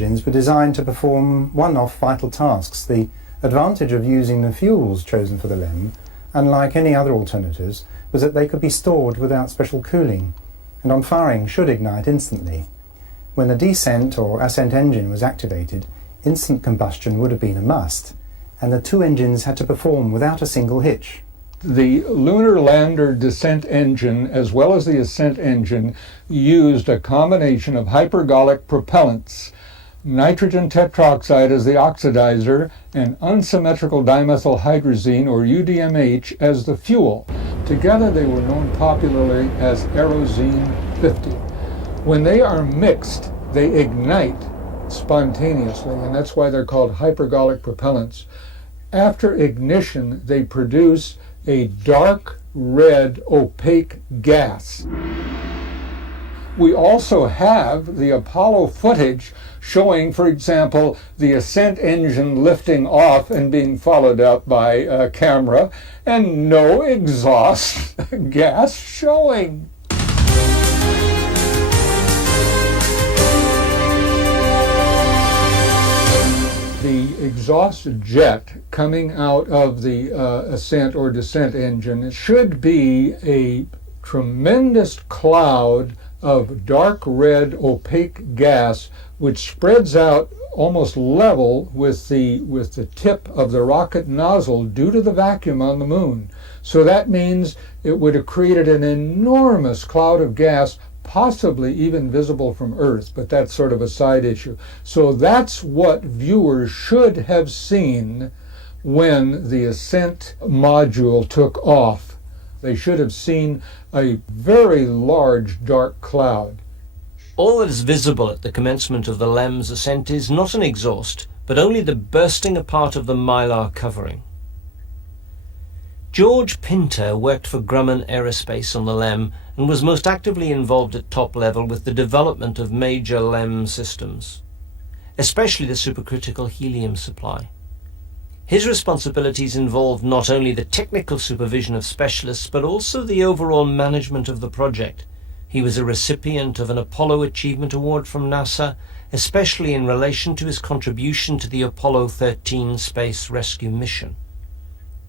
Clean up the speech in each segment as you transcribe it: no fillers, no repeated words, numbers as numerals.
engines were designed to perform one-off vital tasks. The advantage of using the fuels chosen for the LEM, unlike any other alternatives, was that they could be stored without special cooling, and on firing should ignite instantly. When the descent or ascent engine was activated, instant combustion would have been a must, and the two engines had to perform without a single hitch. The lunar lander descent engine, as well as the ascent engine, used a combination of hypergolic propellants, nitrogen tetroxide as the oxidizer, and unsymmetrical dimethylhydrazine, or UDMH, as the fuel. Together they were known popularly as Aerozine 50. When they are mixed, they ignite spontaneously, and that's why they're called hypergolic propellants. After ignition, they produce a dark red opaque gas. We also have the Apollo footage showing, for example, the ascent engine lifting off and being followed up by a camera, and no exhaust gas showing. The exhaust jet coming out of the ascent or descent engine should be a tremendous cloud of dark red opaque gas which spreads out almost level with the tip of the rocket nozzle due to the vacuum on the moon. So that means it would have created an enormous cloud of gas, possibly even visible from Earth, but that's sort of a side issue. So that's what viewers should have seen when the ascent module took off. They should have seen a very large dark cloud. All that is visible at the commencement of the LEM's ascent is not an exhaust, but only the bursting apart of the mylar covering. George Pinter worked for Grumman Aerospace on the LEM and was most actively involved at top level with the development of major LEM systems, especially the supercritical helium supply. His responsibilities involved not only the technical supervision of specialists, but also the overall management of the project. He was a recipient of an Apollo Achievement Award from NASA, especially in relation to his contribution to the Apollo 13 space rescue mission.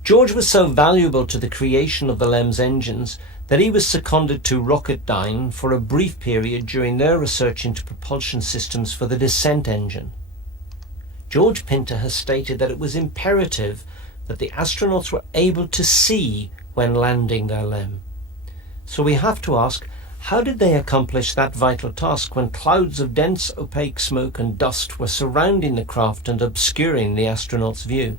George was so valuable to the creation of the LEM's engines that he was seconded to Rocketdyne for a brief period during their research into propulsion systems for the descent engine. George Pinter has stated that it was imperative that the astronauts were able to see when landing their LEM. So we have to ask, how did they accomplish that vital task when clouds of dense opaque smoke and dust were surrounding the craft and obscuring the astronauts' view?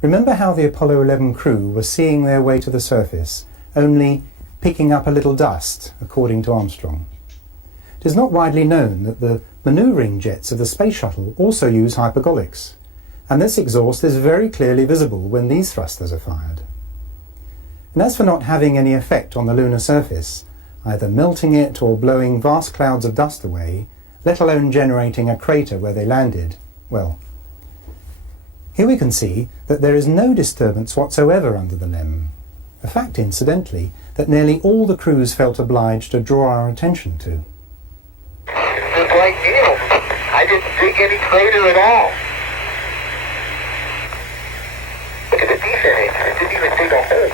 Remember how the Apollo 11 crew were seeing their way to the surface, only picking up a little dust, according to Armstrong. It is not widely known that the manoeuvring jets of the space shuttle also use hypergolics, and this exhaust is very clearly visible when these thrusters are fired. And as for not having any effect on the lunar surface, either melting it or blowing vast clouds of dust away, let alone generating a crater where they landed, well, here we can see that there is no disturbance whatsoever under the LEM, a fact, incidentally, that nearly all the crews felt obliged to draw our attention to. Just like Neil, I didn't dig any crater at all. Look at the descent engine, I didn't even dig a hole.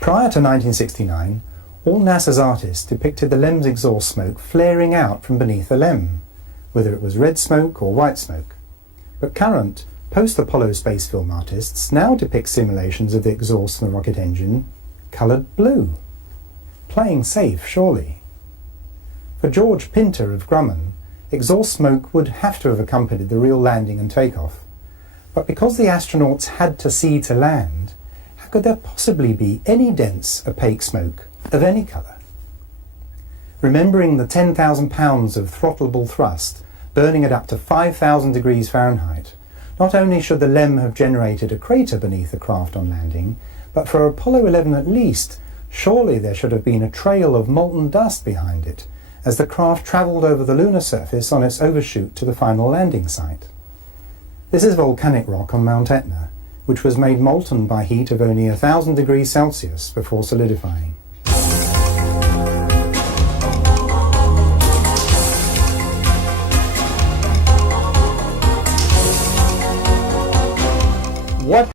Prior to 1969, all NASA's artists depicted the LEM's exhaust smoke flaring out from beneath the LEM, whether it was red smoke or white smoke. But current, post-Apollo space film artists now depict simulations of the exhaust from the rocket engine coloured blue. Playing safe, surely. For George Pinter of Grumman, exhaust smoke would have to have accompanied the real landing and takeoff. But because the astronauts had to see to land, how could there possibly be any dense, opaque smoke of any colour? Remembering the 10,000 pounds of throttleable thrust burning at up to 5,000 degrees Fahrenheit, not only should the LEM have generated a crater beneath the craft on landing, but for Apollo 11 at least, surely there should have been a trail of molten dust behind it, as the craft travelled over the lunar surface on its overshoot to the final landing site. This is volcanic rock on Mount Etna, which was made molten by heat of only 1,000 degrees Celsius before solidifying. What